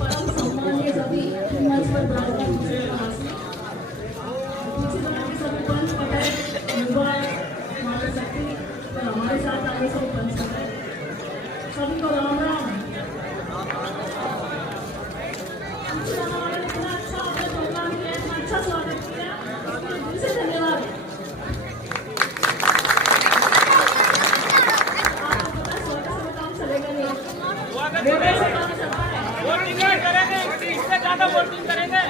परम सम्मानीय सभी मंच पर विराजमान सभी पंच पटेल युवा मातृशक्ति और हमारे साथ आगे से पंच पटेल सभी को राम राम। इतना अच्छा आपने प्रोग्राम किया, इतना अच्छा स्वागत किया, उसके लिए दिल से धन्यवाद। आपको पता है स्वागत से काम चलेगा नहीं, वोटिंग से काम चलता है। वोटिंग करेंगे, इससे ज्यादा वोटिंग करेंगे।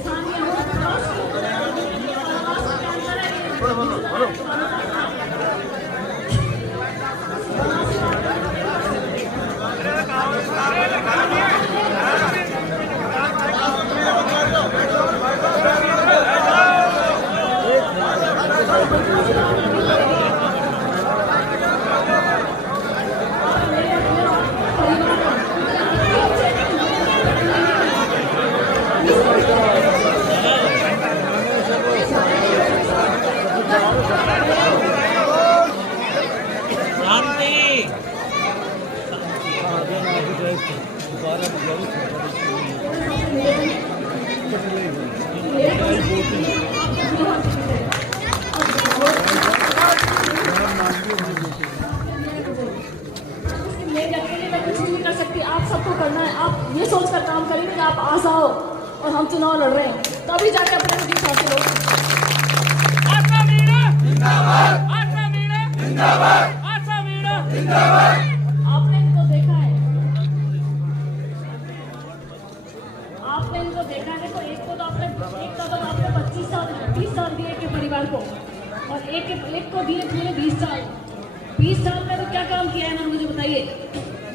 स्थानीय आप सबको करना है। आप ये सोचकर काम करेंगे कि आप आस आओ और हम चुनाव लड़ रहे हैं, तभी जाके अपने जीत हासिल होगी। आपने इनको देखा है, आपने इनको देखा है। देखो एक को तो आपने 25 साल 20 साल दिए के परिवार को, और एक को दिए पूरे 20 साल। 20 साल में तो क्या काम किया है ना, मुझे बताइए।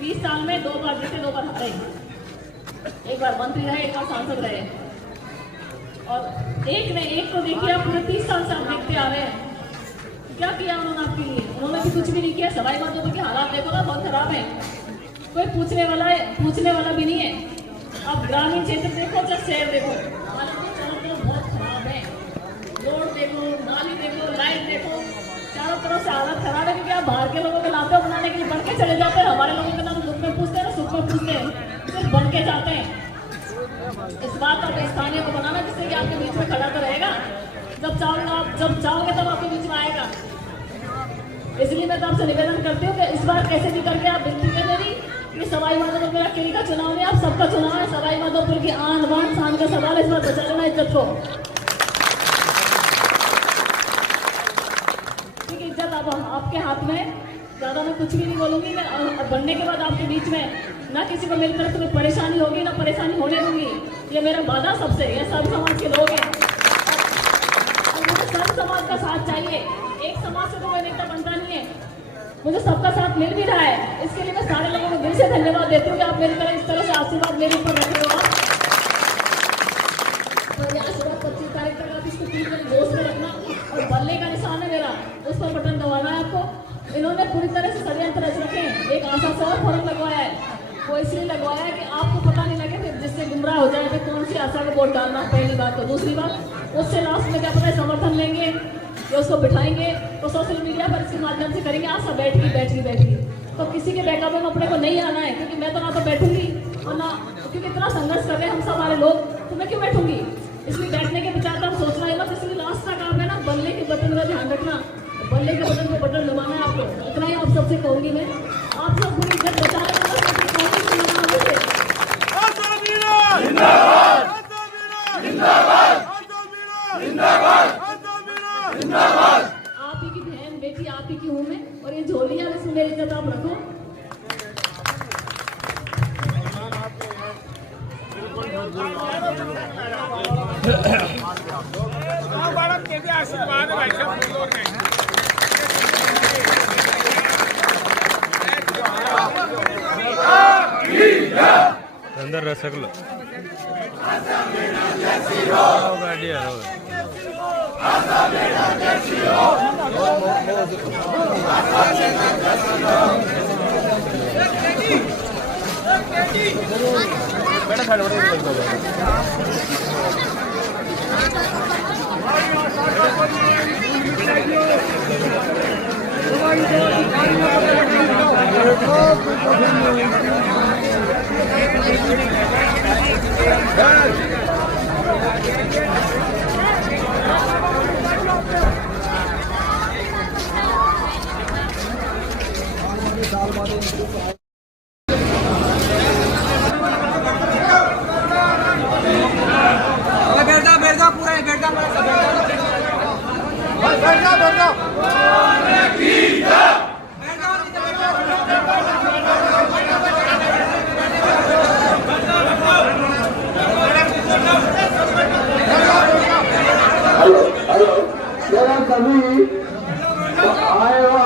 20 साल में 2 बार जीते, 2 बार हारे, एक बार मंत्री रहे, एक बार सांसद रहे। और एक को देखिए, आप पूरे 30 साल से आप देखते आ रहे हैं, क्या किया उन्होंने आपके लिए? उन्होंने भी कुछ भी नहीं किया। सवाई माधोपुर के हालात देखो ना, बहुत खराब है, कोई पूछने वाला भी नहीं है। अब ग्रामीण क्षेत्र देखो चाहे शहर देखो, हालत बहुत खराब है। रोड देखो, नाली देखो, लाइट देखो, चारों तरफ से हालत खराब है। क्योंकि आप बाहर के लोगों के लाते बनाने के लिए बढ़ के चले जाते हैं, हमारे लोगों के नाम दुख में पूछते हैं ना सुख में पूछते हैं, सिर्फ बढ़ के जाते हैं। इस बात आप स्थानीय को बनाना जिससे कि आपके बीच में खड़ा तो रहेगा। जब चाहोगे तब आपके बीच में आएगा। इसलिए मैं तो आपसे निवेदन करती हूँ कि इस बार कैसे भी करके आप विनती है मेरी, ये सवाई माधोपुर मेरा अकेले का चुनाव नहीं, आप सबका चुनाव है। सवाई माधोपुर की आन बान शान का सवाल है, इस बार बचा लेना इज्जत को। ठीक है, इज्जत अब आपके हाथ में। ज्यादा मैं कुछ भी नहीं बोलूंगी। मैं बनने के बाद आपके बीच में ना किसी को मेरी तरफ से कोई परेशानी होगी, ना परेशानी होने दूंगी। ये मेरा वादा सबसे, ये सब समाज के लोग हैं और मुझे सब समाज का साथ चाहिए। एक समाज से तो कोई नेता बनता नहीं है, मुझे सबका साथ मिल भी रहा है। इसके लिए मैं सारे लोगों को दिल से धन्यवाद देती हूँ कि आप मेरी तरह इस तरह से आशीर्वाद मेरे ऊपर रखे हो। प्रयास 25 तारीख तक आप इसको ठीक है दोस्त में रखना, और बल्ले का निशान है मेरा, उस पर बटन दबाना है आपको। इन्होंने पूरी तरह से षड्यंत्र रच रखे हैं। एक आशा से और फॉर्म लगवाया है, वो इसलिए लगवाया है कि आपको पता नहीं लगे फिर जिससे गुमराह हो जाए फिर कौन सी आशा को वोट डालना। पहली बात तो, दूसरी बात उससे लास्ट में क्या पता है समर्थन लेंगे या उसको बिठाएंगे तो सोशल मीडिया पर इसके माध्यम से करेंगे आशा बैठ गई। तो किसी के बैकअप में अपने को नहीं आना है, क्योंकि मैं तो ना तो बैठूंगी और ना, क्योंकि इतना संघर्ष कर रहे हैं हम सब हमारे लोग, तो मैं क्यों बैठूंगी। इसलिए बैठने के विचार का हम सोचना है मत। इसलिए लास्ट का काम है ना, बल्ले के बटन का ध्यान रखना, बल्ले के बटन को बटन दबाना है आपको। इतना ही आप सबसे कहूंगी मैं। आप सब पूरी इज्जत बचा रहे आप ही की बहन बेटी आप ही की हूँ मैं, और ये झोलियां इसमें मेरी इज्जत आप रखो। आशीर्वाद अंदर रह सकलो बेटा हेलो मेरा सभी आए हो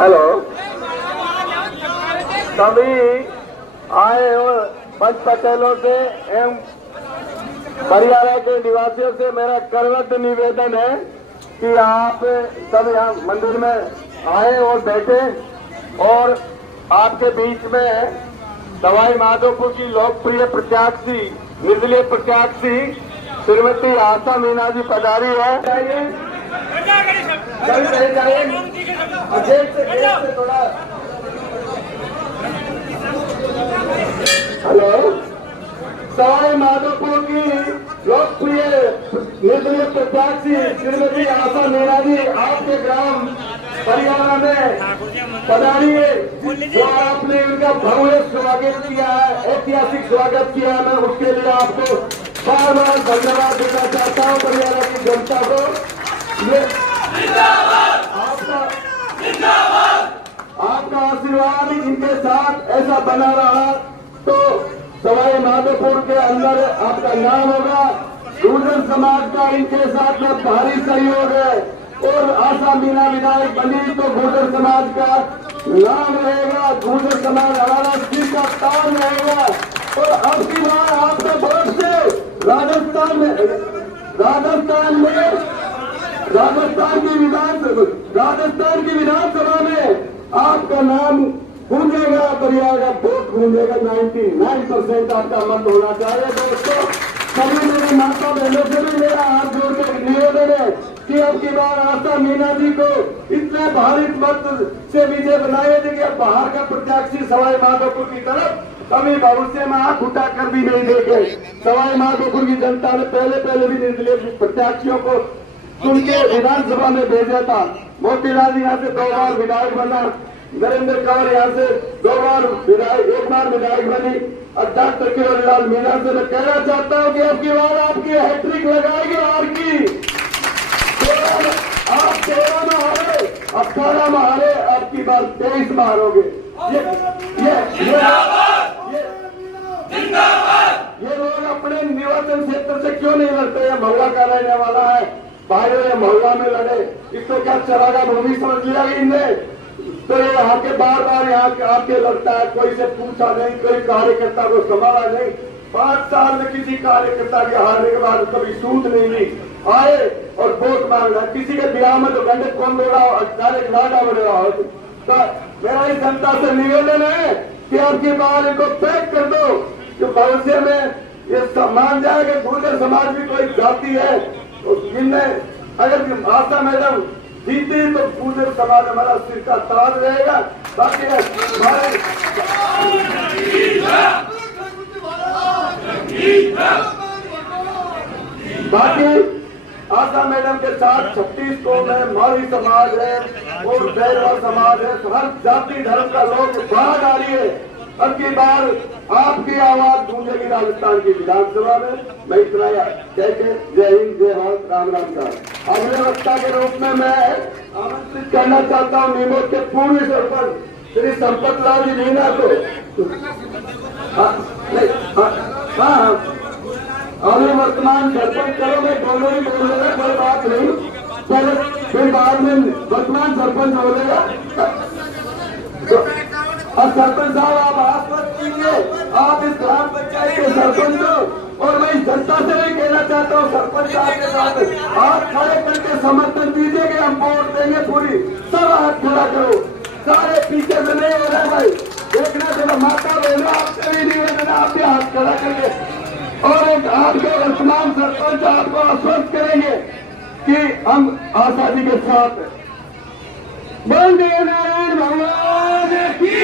हेलो सभी आए हो पंच पटेलों से एवं परियारा के निवासियों से मेरा करवट निवेदन है कि आप सब यहाँ मंदिर में आए और बैठे और आपके बीच में सवाई माधोपुर की लोकप्रिय प्रत्याशी निर्दलीय प्रत्याशी श्रीमती आशा मीना जी पधारी है। हेलो सवाई माधोपुर की लोकप्रिय निर्दलीय प्रत्याशी श्रीमती आशा मीना जी आपके ग्राम परियारा में पधारी है। जो आपने इनका भव्य स्वागत किया है, ऐतिहासिक स्वागत किया है, मैं उसके लिए आपको बार बार धन्यवाद देना चाहता हूँ। परियारा की जनता को ये आपका आशीर्वाद इनके साथ ऐसा बना रहा तो सवाई माधोपुर के अंदर आपका नाम होगा। गुर्जर समाज का इनके साथ में भारी सहयोग है और आशा मीना विधायक बनी तो गुर्जर समाज का नाम रहेगा। गुर्जर समाज हमारा सिर का ताज रहेगा और अब की बार आपके वोट से राजस्थान की विधानसभा में आपका नाम गूंजेगा। परियारा का वोट गूंजेगा। 99% आपका मत होना चाहिए। दोस्तों सभी मेरे माता बहनों से भी मेरा हाथ जोड़ के निवेदन है कि अब की बार आशा मीना जी को इतने भारी मत से विजय बनाए देंगे। बाहर का प्रत्याशी सवाई माधोपुर की तरफ कभी भविष्य में आंख उठा कर भी नहीं देखे। सवाई माधोपुर की जनता ने पहले भी निर्दलीय प्रत्याशियों को चुन के विधानसभा में भेजा था। मोतीलाल यहाँ से 2 बार विधायक बना, नरेंद्र कंवर यहाँ से 2 बार विधायक, 1 बार विधायक बनी और डॉक्टर किरोड़ीलाल मीणा से मैं कहना चाहता हूँ कि अब की बार आपकी हैट्रिक लगाएगी। आर की आप 13 में हारे, 18 में हारे, अब की बार 23 में हारोगे। ये लोग अपने निर्वाचन क्षेत्र से क्यों नहीं लड़ते? ये महुआ का रहने वाला है भाइयों, ये महुआ में लड़े। इसको क्या चरागा भूमि समझ लिया इनने? तो ये यहाँ के बार यहाँ आके लड़ता है। कोई से पूछा नहीं, कोई कार्यकर्ता को संभाला नहीं। 5 साल में किसी कार्यकर्ता के हारने के बाद कभी सूद नहीं ली आए और वोट मांगना। किसी के बिहार में तो गंडे कौन दे रहा हो, डायरेक्ट लाडा बढ़ रहा हो। तो मेरा इस जनता से निवेदन है कि आपकी बार इनको पैक कर दो कि भविष्य में ये मान जाए कि गुर्जर समाज भी कोई जाति है। तो जिनमें अगर आशा मैडम जीती तो गुर्जर समाज हमारा सिर का ताज रहेगा। बाकी आशा मैडम के साथ 36 कौम है, मौरी समाज है और बैरवा समाज है। हर जाति धर्म का लोग बाहर आ रही है। अब की बार आपकी आवाज गूंजेगी राजस्थान की विधानसभा में। मैं इतना कह के जय हिंद, जय भारत, राम राम का। अगले वक्ता के रूप में मैं आमंत्रित करना चाहता हूँ नीमच के पूर्व सरपंच श्री संपत लाल जी मीणा को। हाँ चलो मैं दोनों ही बोलूंगा, कोई बात नहीं, पहले फिर बाद में वर्तमान सरपंच बोलेगा। और सरपंच साहब आप हाथ मत कीजिए, आप इस ग्राम पंचायत के सरपंच हो और मैं इस जनता से भी कहना चाहता हूँ सरपंच साहब के साथ हाथ खड़े करके समर्थन दीजिए कि हम वोट देंगे पूरी। सब हाथ खड़ा करो, सारे पीछे से नहीं हो रहे भाई, देखना चलो माता बोलो आपसे भी निवेदन, आप भी हाथ खड़ा करके और एक आपके वर्तमान सरपंच आपको आश्वस्त करेंगे कि हम आशा जी के साथ हैं। वंदे नारायण भगवान की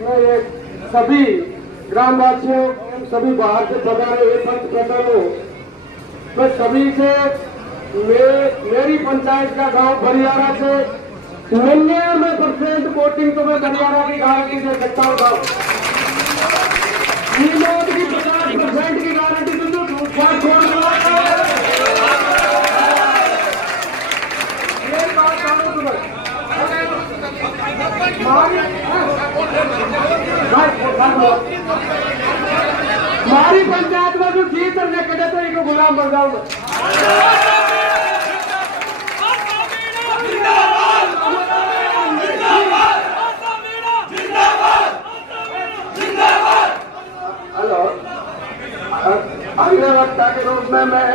जय। सभी ग्रामवासियों सभी बाहर से पधारे हुए पंच प्रधानों, मैं सभी से मेरी पंचायत का गांव बरियारा से 99% वोटिंग तो मैं बरियारा की गारंटी दे सकता हूँ साहब। की 50% की गारंटी तो छोड़ हमारी पंचायत में जो जीत करने कटे तो इनको गुलाम बन जाऊंगा। हेलो, अगले वक्ता के रूप में मैं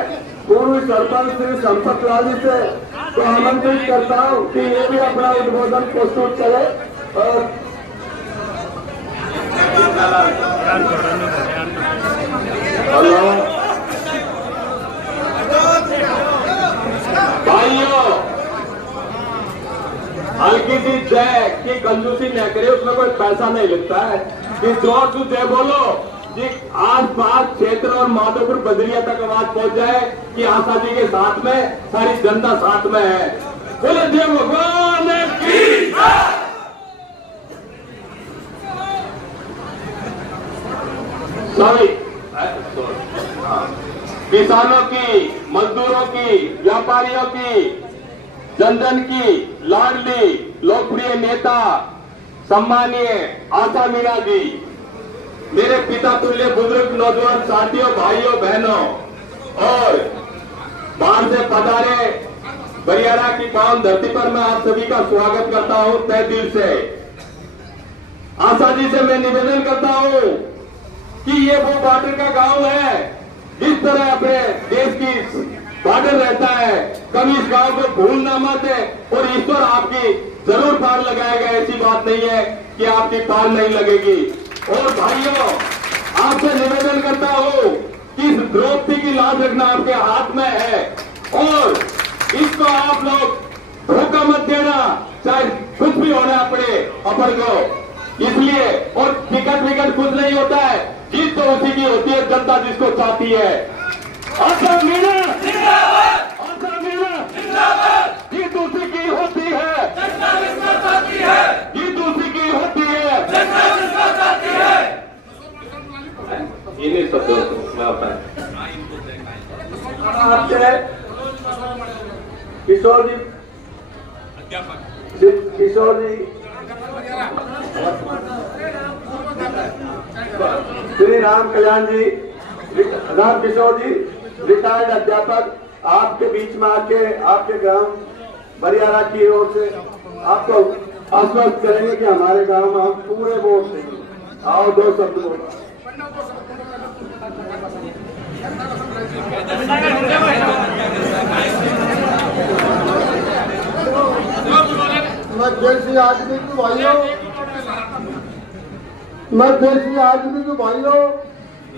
पूर्व सरपंच श्री संपत लाल जी से तो आमंत्रित करता हूँ कि ये भी अपना उद्बोधन प्रस्तुत करे। और हेलो भाइयों, हल्की सी जय की कंजूसी न करे, उसमें कोई पैसा नहीं लगता है कि जोर से जय बोलो जी, आस पास क्षेत्र और माधोपुर बदरिया तक आवाज पहुंच जाए कि आशा जी के साथ में सारी जनता साथ में है। बोले जय भगवान की जय। सॉरी, किसानों की, मजदूरों की, व्यापारियों की, जन जन की लाडली लोकप्रिय नेता सम्मानीय आशा मीणा जी, मेरे पिता तुल्य बुजुर्ग नौजवान साथियों, भाइयों बहनों और बाहर से पधारे बरियारा की पावन धरती पर मैं आप सभी का स्वागत करता हूं तहे दिल से। आशा जी से मैं निवेदन करता हूं कि ये वो बॉर्डर का गांव है, जिस तरह अपने देश की बॉर्डर रहता है, कभी इस गांव को भूलना मत है और ईश्वर आपकी जरूर पार लगाएगा। ऐसी बात नहीं है कि आपकी पार नहीं लगेगी। और भाइयों, आपसे निवेदन करता हूं कि इस द्रौपदी की लाज रखना आपके हाथ में है और इसको आप लोग धोखा मत देना, चाहे कुछ भी होना पड़े अपन को। इसलिए और टिकट कुछ नहीं होता है, जीत तो उसी की होती है, जनता जिसको चाहती है। आशा मीणा जिंदाबाद, आशा मीणा जिंदाबाद, जीत उसी की होती है, जनता जिसको चाहती है, जीत उसी की होती है, जनता जिसको चाहती है। इन्हीं शब्दों को मैं अपना आपसे किशोर जी श्री राम कल्याण जी, राम किशोर जी रिटायर्ड अध्यापक, आपके बीच में आके आपके ग्राम बरियारा की ओर से आपको आश्वस्त करेंगे कि हमारे गांव में हम पूरे वोट देंगे। आओ दो शब्द बोलो। मध्यदेशी आदमी के भाइयों, मध्यदेशी आदमी के भाइयों,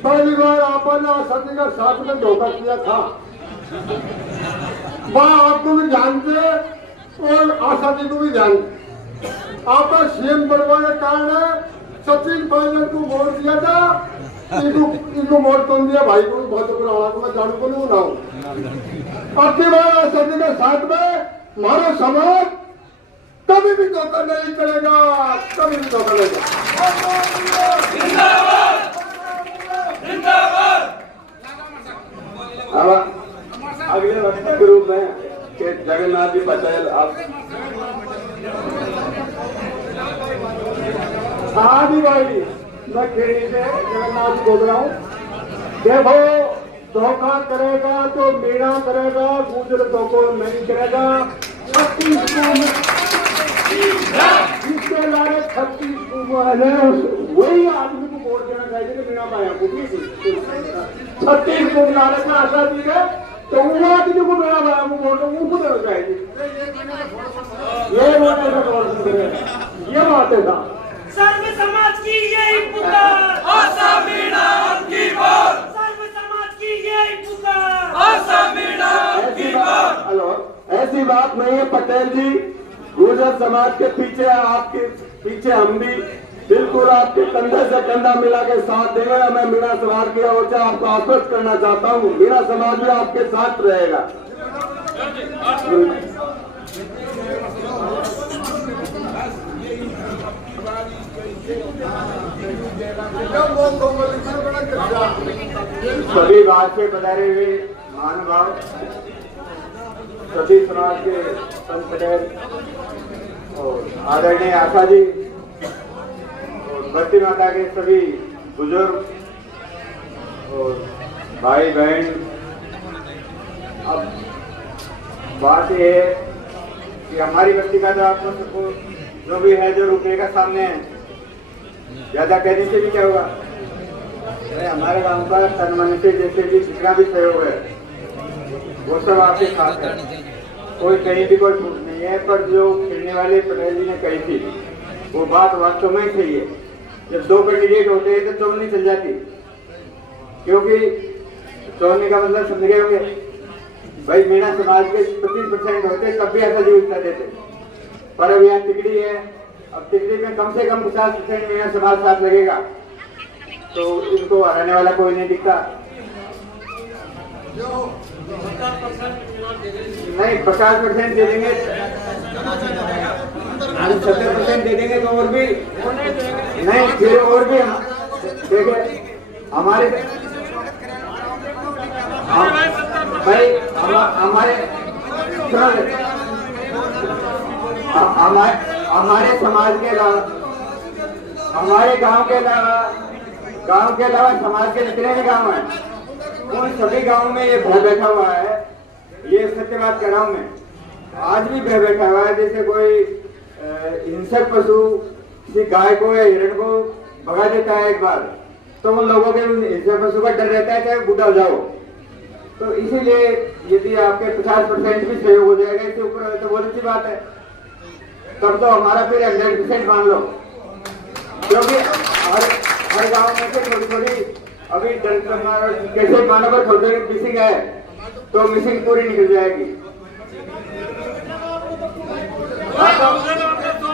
पहली बार आपने आशा का साथ में धोखा किया था, वह आपको भी जानते और आशा जी को भी जानते। आपका सीएम बनवाने के कारण सचिन पायलट को वोट दिया था, इनको वोट कौन दिया भाई को बहुत मैं जानू को नहीं बनाऊ। अब की बार आशा जी के साथ में हमारा समाज कभी भी धोखा नहीं करेगा, कभी भी धोखा नहीं करेगा। अगले वक्ता के रूप में जगन्नाथ जी पटेल, आप हाँ जी भाई, मैं खेड़ी से जगन्नाथ जी बोल रहा हूँ। देखो धोखा करेगा तो मीणा करेगा, गुजर को नहीं करेगा। 36 जिसके लारे 36 वही आदमी को वोट देना चाहिए कि मीणा पाया को 36 को लारे का आशा दी है तो वो आदमी को मीणा पाया को वोट उनको देना चाहिए। ये बात है, ये बात है साहब। सर्व समाज की यही पुकार, आशा मीणा की बात। सर्व समाज की यही पुकार, आशा मीणा की बात। हेलो, ऐसी बात नहीं है पटेल जी। गुर्जर समाज के पीछे, आपके पीछे हम भी बिल्कुल आपके कंधे से कंधा मिला के साथ देंगे। मैं मीणा समाज की ओर से आपको आश्वस्त करना चाहता हूँ, मीणा समाज भी आपके साथ रहेगा। सभी बात से पधारे हुए महानुभाव, सभी समाज के संत पटेल और आदरणीय आशा जी और धरती माता के सभी बुजुर्ग और भाई बहन, अब बात यह है कि हमारी बस्ती का जो आपको सबको जो भी है, जो रुपये सामने है, ज्यादा कहने से भी क्या होगा। हमारे गांव का तन मन से जैसे भी जितना भी सहयोग है वो सब आपके साथ है, कोई कहीं भी कोई छूट नहीं है। पर जो खेलने वाले पटेल जी ने कही थी वो बात वास्तव में सही है। जब 2 कैंडिडेट होते हैं तो चौनी चल जाती, क्योंकि चौनी का मतलब समझ गए होंगे भाई। मीणा समाज के 25% होते तब भी ऐसा जीव उत्तर देते, पर अब यहाँ टिकड़ी है। अब टिकड़ी में कम से कम 50% मीणा समाज साथ लगेगा तो इनको हराने वाला कोई नहीं दिखता। नहीं, 50% दे देंगे, 70% दे देंगे तो और भी नहीं, फिर और भी देखिए हमारे भाई हमारे समाज के अलावा, हमारे गांव के अलावा समाज के जितने भी गांव हैं उन सभी गांवों में ये भय बैठा हुआ है। ये सत्य बात कह रहा हूं मैं, आज भी भय बैठा हुआ है। जैसे कोई हिंसक पशु किसी गाय को या हिरण को भगा देता है एक बार, तो उन लोगों के हिंसक पशु का डर रहता है चाहे बूढ़ा हो जाओ। तो इसीलिए यदि आपके 50% भी सहयोग हो जाएगा इससे ऊपर तो बहुत अच्छी बात है। तब तो हमारा फिर 100% मान लो, क्योंकि हर गांव में से थोड़ी थोड़ी अभी कैसे मानो पर थोड़ी थोड़ी मिसिंग है तो मिसिंग पूरी निकल जाएगी।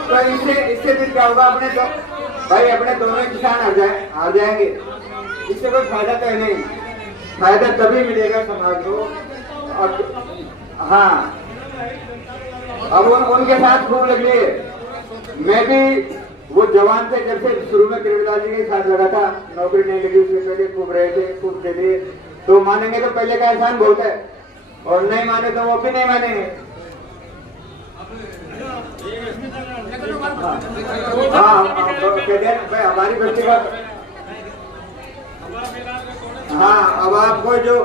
तो इससे फिर क्या होगा, अपने तो भाई अपने दोनों किसान हार जाएंगे। इससे कोई फायदा तो नहीं, फायदा तभी मिलेगा समाज को। हाँ, अब उनके साथ खूब लगी। मैं भी वो जवान थे जब से शुरू में कृपलाल जी के साथ लगा था, नौकरी नहीं लगी उसके पहले खूब रहे थे, खूब चले। तो मानेंगे तो पहले का एहसान बहुत है, और नहीं माने तो वो भी नहीं मानेंगे। हाँ, हमारी बस्ती का हाँ, अब आपको जो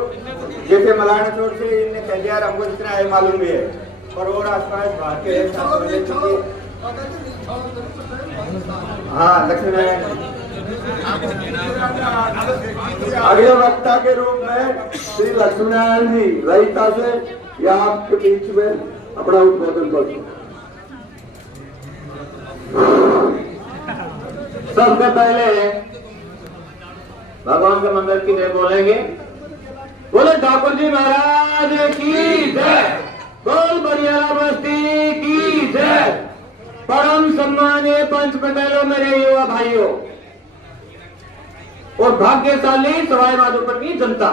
जैसे मलाना चोट से इनने कह दिया, हमको जितना है मालूम भी है, और आसपास बाहर के हाँ लक्ष्मी। अगले वक्ता के रूप में श्री लक्ष्मीनारायण जी रईता से या आपके बीच में अपना उद्बोधन कर। सबसे पहले भगवान के मंदिर की जय बोलेंगे। बोले ठाकुर जी महाराज की जय, बोल बरियाला बस्ती की जय। परम सम्मानीय पंच पटेलों, मेरे युवा भाइयों और भाग्यशाली सवाई माधोपुर की जनता,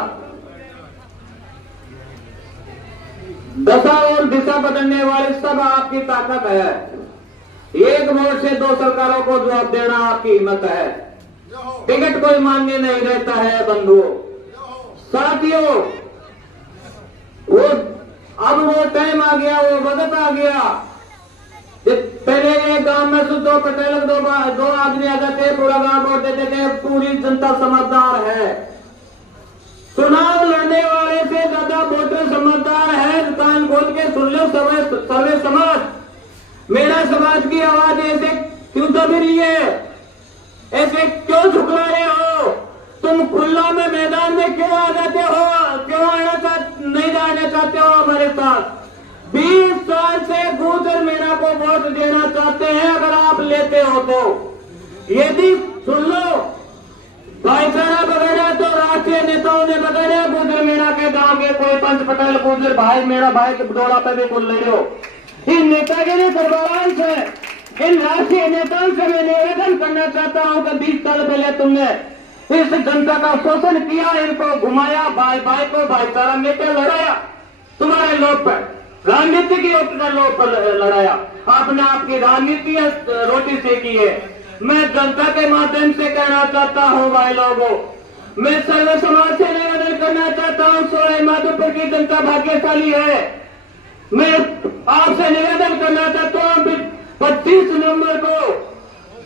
दशा और दिशा बदलने वाली सब आपकी ताकत है। एक वोट से 2 सरकारों को जवाब देना आपकी हिम्मत है। टिकट कोई मान्य नहीं रहता है बंधुओं। साथियों, वो अब वो टाइम आ गया, वो वक्त आ गया। पहले एक गांव में से 2 पटेल 2 आदमी आ जाते, पूरा गांव वोट देते थे। पूरी जनता समझदार है। चुनाव लड़ने सुन लो सर्वे समाज, मेरा समाज की आवाज ऐसे क्यों दबी रही है? ऐसे क्यों झुकला रहे हो? तुम खुला में मैदान में क्यों आ जाते हो? क्यों नहीं जाना चाहते हो हमारे साथ? 20 साल से गुजर मीणा को वोट देना चाहते हैं, अगर आप लेते हो तो यदि सुन लो, भाईचारा बगैरा तो राष्ट्रीय नेताओं ने बगैरा गुजर मीणा के गांव के कोई पंच पटेल गुजर भाई मेरा भाई दौड़ा पे भी बोल रहे हो। इन नेतागिरी सरबराह से, इन राष्ट्रीय नेताओं से मैं निवेदन करना चाहता हूं कि 20 साल पहले तुमने इस जनता का शोषण किया, इनको घुमाया, भाई भाई को भाईचारा लेकर लड़ाया, तुम्हारे लोग पर राजनीति की लोग पर लड़ाया, आपने आपकी राजनीति रोटी सेकी है। मैं जनता के माध्यम से कहना चाहता हूं भाई लोगों, मैं सर्व समाज से निवेदन करना चाहता हूं, सोलह माधोपुर की जनता भाग्यशाली है। मैं आपसे निवेदन करना चाहता हूं 25 नवंबर को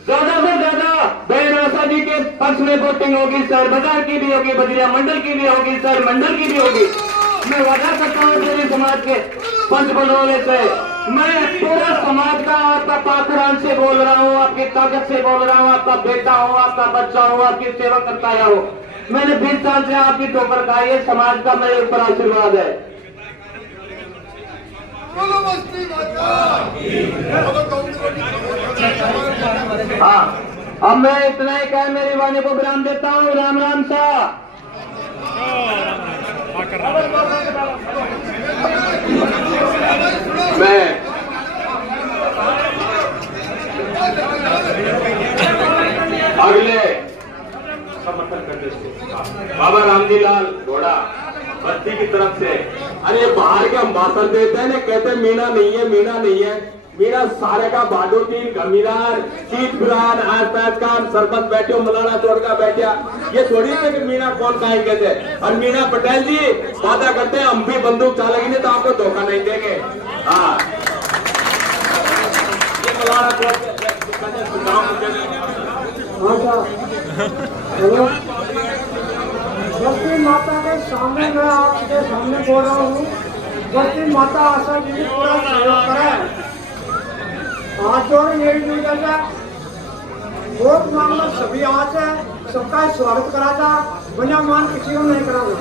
ज्यादा से ज्यादा बहन आशा जी के पक्ष में वोटिंग होगी सर, बाजार की भी होगी, बजरिया मंडल की भी होगी सर, मंडल की भी होगी। मैं वादा करता हूँ पूरे समाज के पंच बलौले से, मैं पूरा समाज का आपका पाखरान से बोल रहा हूँ, आपकी ताकत से बोल रहा हूँ, आपका बेटा हूँ, आपका बच्चा हूँ, आपकी सेवा करता आया हूँ। मैंने 20 साल से आपकी ठोकर खाई है, समाज का मेरे ऊपर आशीर्वाद है। हाँ, अब मैं इतना ही कह मेरी वाणी को विराम देता हूँ। राम राम सा। मैं अगले बाबा रामजी लाल घोड़ा बस्ती की तरफ से, अरे बाहर के हम भाषण देते हैं ना, कहते मीणा नहीं है, मीणा नहीं है। मीणा सारे का बाडोतीन गमीनार शीत बुरान आसपास का सरपंच बैठे हो, मलाना तोड़ का बैठा, ये थोड़ी है कि मीणा कौन कहा कहते हैं। और मीणा पटेल जी वादा करते हैं हम भी बंदूक चालेंगे तो आपको धोखा नहीं देंगे। हाँ, ये मलाना बस्ती माता के सामने मैं आपके सामने बोल रहा हूँ। बस्ती माता आशा जी पूरा सहयोग करें, हाथ जोड़ मेरी निवेदन है। वोट मांगना सभी आज है, सबका स्वागत करा था, बिना मान किसी को नहीं कराना।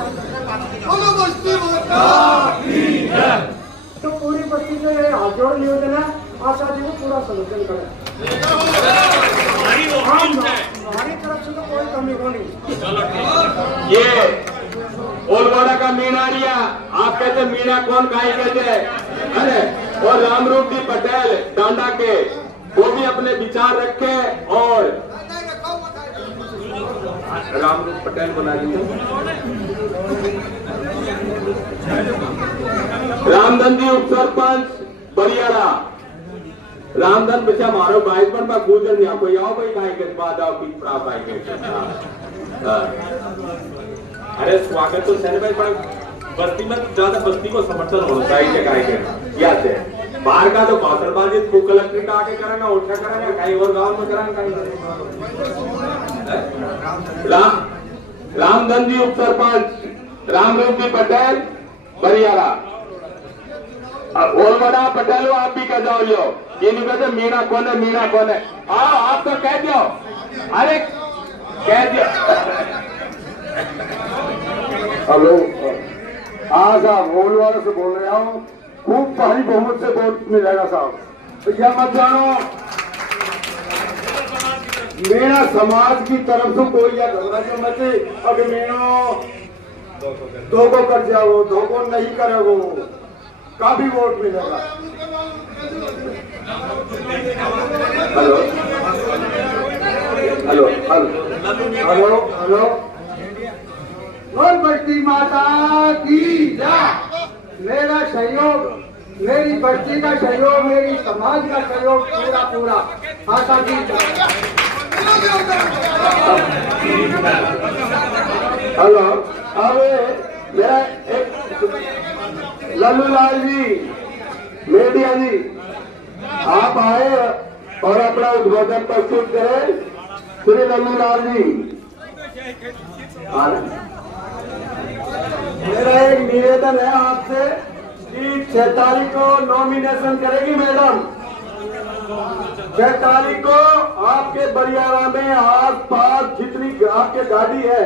तो पूरी बस्ती से ये हाथ जोड़ निवेदन है, आशा जी को पूरा समर्थन करें। हमारी तरफ से तो कोई कमी को नहीं। ये ओलवाड़ा का मीनारिया, आप कहते मीणा कौन काई कहते हैं, अरे और रामरूप जी पटेल डांडा के, वो भी अपने विचार रखे। और रामरूप पटेल बना लीजिए, रामधन जी उप सरपंच बरियाड़ा, रामधन बच्चा मारो बाइक पर गुजर नहीं कोई आओ भाई खाएंगे बाद आओ की प्राप्त आएंगे। अरे स्वागत तो सर भाई, पर बस्ती में ज्यादा बस्ती को समर्थन होना चाहिए खाएंगे याद है। बाहर का तो बासरबाजी को कलेक्टर का आगे कराना, उठा कराना, कहीं और गांव में कराना, कहीं रामधन जी उप सरपंच, रामरूप जी पटेल बरियाड़ा, और बड़ा पटेल आप भी कह जाओ लियो, ये नहीं कहते मीणा कौन है, मीणा कौन है। आओ आप तो कह दो, अरे कह दो। हेलो, हाँ साहब ओलवाड़ा से बोल रहा हूँ, खूब भारी बहुमत से वोट मिलेगा साहब, तो क्या मत जानो। मेरा समाज की तरफ से कोई या घबरा जो मत, अब मेरा दो को कर जाओ, दो को नहीं करोगे, काफी वोट मिलेगा। Hello hello hello hello hello, और बस्ती माता की जय। मेरा सहयोग, मेरी बस्ती का सहयोग, मेरी समाज का सहयोग पूरा पूरा आशा की। हेलो, अरे मेरा एक लल्लूलाल जी मेडिया जी, आप आए और अपना उद्बोधन प्रस्तुत करें। श्री लल्लूलाल जी, मेरा एक निवेदन है आपसे कि 6 तारीख को नॉमिनेशन करेगी मैडम। 6 तारीख को आपके बरियारा में आस पास जितनी आपके गाड़ी है,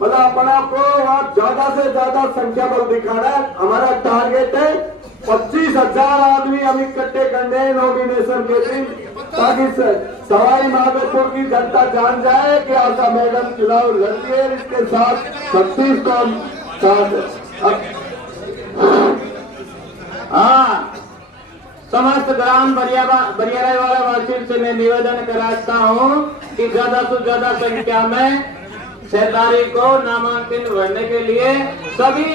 मतलब अपना को आप ज्यादा से ज्यादा संख्या बल दिखाना है। हमारा टारगेट है 25,000 आदमी हम इकट्ठे करने हैं नॉमिनेशन के दिन, ताकि सवाई माधोपुर की जनता जान जाए कि आशा मैडम चुनाव लड़ती है। इसके साथ 36 को हाँ, समस्त ग्राम बरियारा वाला वासियों से मैं निवेदन कराता हूँ कि ज्यादा से ज्यादा संख्या में 6 तारीख को नामांकन भरने के लिए सभी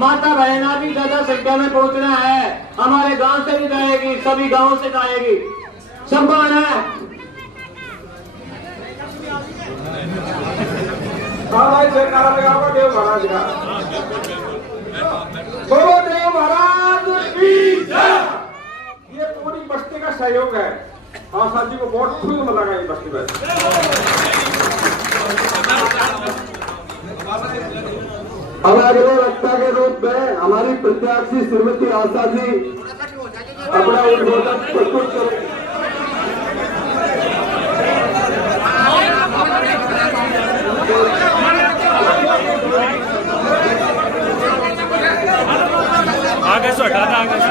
माता बहना भी ज्यादा संख्या में पहुंचना है। हमारे गांव से भी जाएगी, सभी गांवों से जाएगी, सब आना है। देव महाराज का बोलो, देव महाराज की जय। ये पूरी बस्ती का सहयोग है। आशा जी को बहुत खुद में लगा ये बस्ती में। अब अगले वक्ता के रूप में हमारी प्रत्याशी श्रीमती आशा जी अपना उद्बोधन प्रस्तुत करें। आगे से हटाना, आगे से।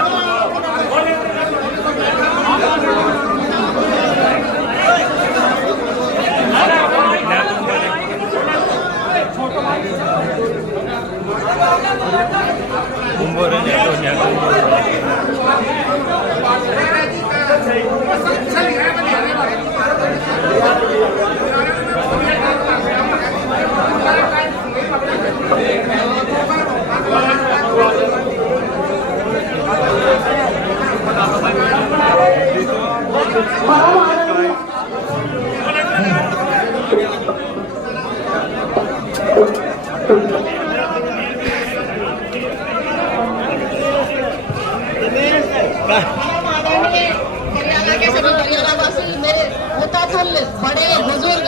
बड़े बुजुर्ग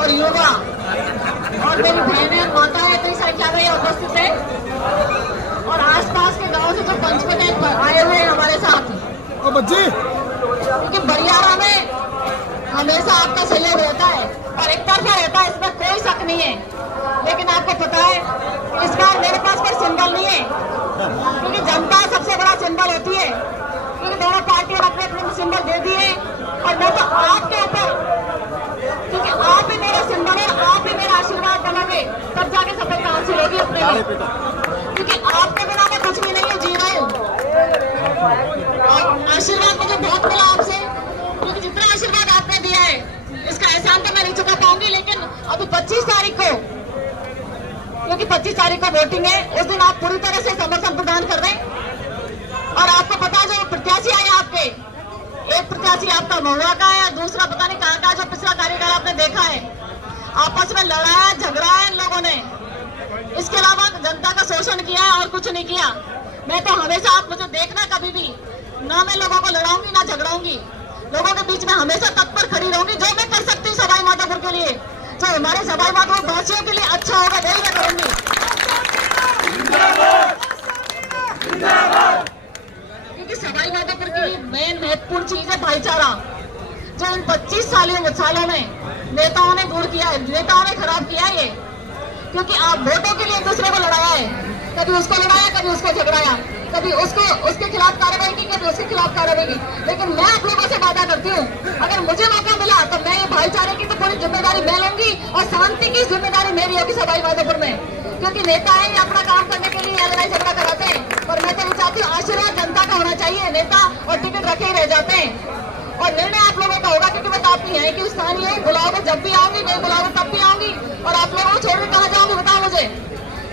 और युवा और मेरी बहनें माताएं इतनी संख्या में उपस्थित है, और आसपास के गांव से जो पंचपन आए हुए हैं हमारे साथ, क्योंकि बरियारा में हमेशा आपका सहयोग रहता है और एक तरफा रहता है, इसमें कोई शक नहीं है। लेकिन आपको पता है इस बार मेरे पास कोई सिंबल नहीं है, क्योंकि जनता सबसे बड़ा सिंबल होती है, क्योंकि दोनों पार्टियों अपने अपने सिंबल दे दिए। और मैं तो आपके ऊपर, क्योंकि आप ही मेरा सिंबल है, आप ही मेरा आशीर्वाद बनोगे, तब जाके सफलता हासिल होगी अपने लिए, क्योंकि आपके बिना मैं कुछ भी नहीं जी रही हूँ। और आशीर्वाद मुझे बहुत मिला आपसे, क्योंकि जितना आशीर्वाद आपने दिया है इसका एहसान तो मैं नहीं चुका पाऊंगी। लेकिन अभी 25 तारीख को, क्योंकि 25 तारीख को वोटिंग है, उस दिन आप पूरी तरह से समर्थन प्रदान कर रहे हैं। और आपको पता जो प्रत्याशी आए आपके, एक प्रत्याशी आपका महुआ का है और दूसरा पता नहीं कहाँ का, जो पिछला कार्यकाल आपने देखा है, आपस में लड़ाया झगड़ा है इन लोगों ने, इसके अलावा जनता का शोषण किया है और कुछ नहीं किया। मैं तो हमेशा, आप मुझे देखना कभी भी ना मैं लोगों को लड़ाऊंगी ना झगड़ाऊंगी, लोगों के बीच में हमेशा तत्पर खड़ी रहूंगी। जो मैं कर सकती हूँ सवाई माधोपुर के लिए, जो हमारे सवाई माधोपुर वासियों के लिए अच्छा होगा, वही मैं करूंगी। क्योंकि सवाई माधोपुर के लिए मेन महत्वपूर्ण चीज है भाईचारा, जो इन 25 सालों में नेताओं ने दूर किया है, नेताओं ने खराब किया है ये। क्योंकि आप वोटों के लिए एक दूसरे को लड़ाया है, कभी उसको लड़ाया, कभी उसको झगड़ाया, कभी उसके खिलाफ कार्रवाई की, कभी उसके खिलाफ कार्रवाई की। लेकिन मैं आप लोगों से वादा करती हूँ, अगर मुझे मौका मिला तो मैं ये भाईचारे की तो पूरी जिम्मेदारी मैं लूंगी और शांति की जिम्मेदारी मेरी होगी सवाई माधोपुर में। क्योंकि नेता है अपना काम करने के लिए लड़ाई झगड़ा कराते हैं, और मैं तो नहीं चाहती हूँ, आशीर्वाद जनता का होना चाहिए, नेता और टिकट रखे ही रह जाते हैं। और निर्णय आप लोगों का होगा, क्योंकि मैं तो आपकी यहाँ की स्थानीय हूँ, बुलाओगे जब भी आऊंगी, नहीं बुलाओगे तब भी आऊंगी। और आप लोगों को छोड़कर कहाँ जाऊंगी बताओ मुझे,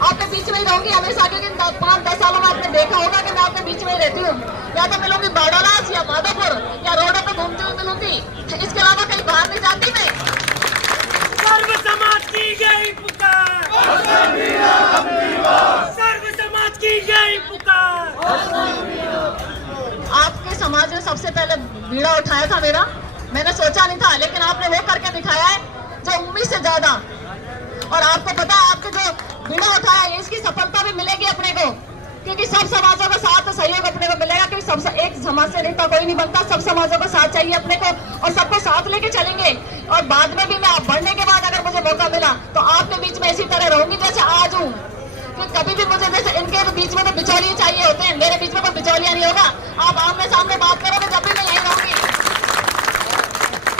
आपके बीच में ही रहूंगी हमेशा। क्योंकि 5-10 सालों में आपने देखा होगा कि मैं आपके बीच में ही रहती हूँ, या तो मिलूंगी बाड़ालास या माधोपुर या रोडों पर घूमती हुई मिलूंगी, इसके अलावा कहीं बाहर नहीं जाती मैं। सर्व समाज की यही पुकार, सर्व समाज की यही पुकार। आपके समाज ने सबसे पहले बीड़ा उठाया था मेरा, मैंने सोचा नहीं था, लेकिन आपने वो करके दिखाया है जो उम्मीद से ज्यादा। और आपको पता है, आपके जो बीड़ा उठाया है इसकी सफलता भी मिलेगी अपने को, क्योंकि सब समाजों का साथ सहयोग अपने को मिलेगा, क्योंकि सब एक समाज से नेता कोई नहीं बनता, सब समाजों का साथ चाहिए अपने को और सबको साथ लेके चलेंगे। और बाद में भी मैं बढ़ने के बाद अगर मुझे मौका मिला तो आपके बीच में इसी तरह रहूंगी जैसे आज हूँ। तो कभी भी मुझे जैसे इनके बीच में तो बिचौलिए चाहिए होते हैं, मेरे बीच में कोई बिचौलिया नहीं होगा। आप आमने सामने बात करोगे जब भी मैं यही रहूंगी।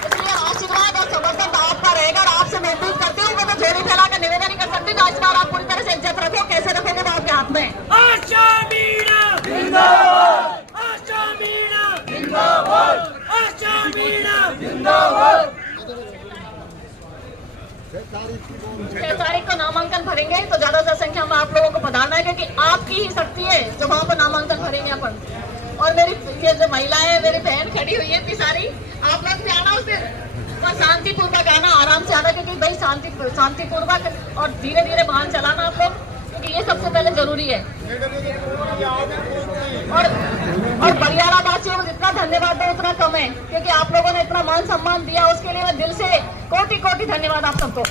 इसलिए आशीर्वाद और समर्थन तो आपका रहेगा और आपसे मैं उम्मीद करती हूँ। मैं तो झोली फैला कर निवेदन नहीं कर सकती, तो इस बार आप पूरी तरह से इज्जत रखो, कैसे रखोगे वो आपके हाथ में। आशा मीणा जिंदाबाद, आशा मीणा जिंदाबाद, आशा मीणा जिंदाबाद। 6 तारीख को नामांकन भरेंगे तो ज्यादा से संख्या में आप लोगों को पधारना है, क्योंकि आपकी ही शक्ति है जो वहाँ पर नामांकन भरेंगे अपन। और मेरी ये जो महिलाएं, मेरी बहन खड़ी हुई है इतनी सारी, आप लोग भी आना उस दिन और शांतिपूर्वक आना, आराम से आना, क्योंकि भाई शांतिपूर्वक और धीरे धीरे वाहन चलाना आप लोग, क्योंकि ये सबसे पहले जरूरी है। और बरियाला वासियों को जितना धन्यवाद दो उतना कम है, क्योंकि आप लोगों ने इतना मान सम्मान दिया, उसके लिए मैं दिल से कोटि कोटि धन्यवाद आप सबको।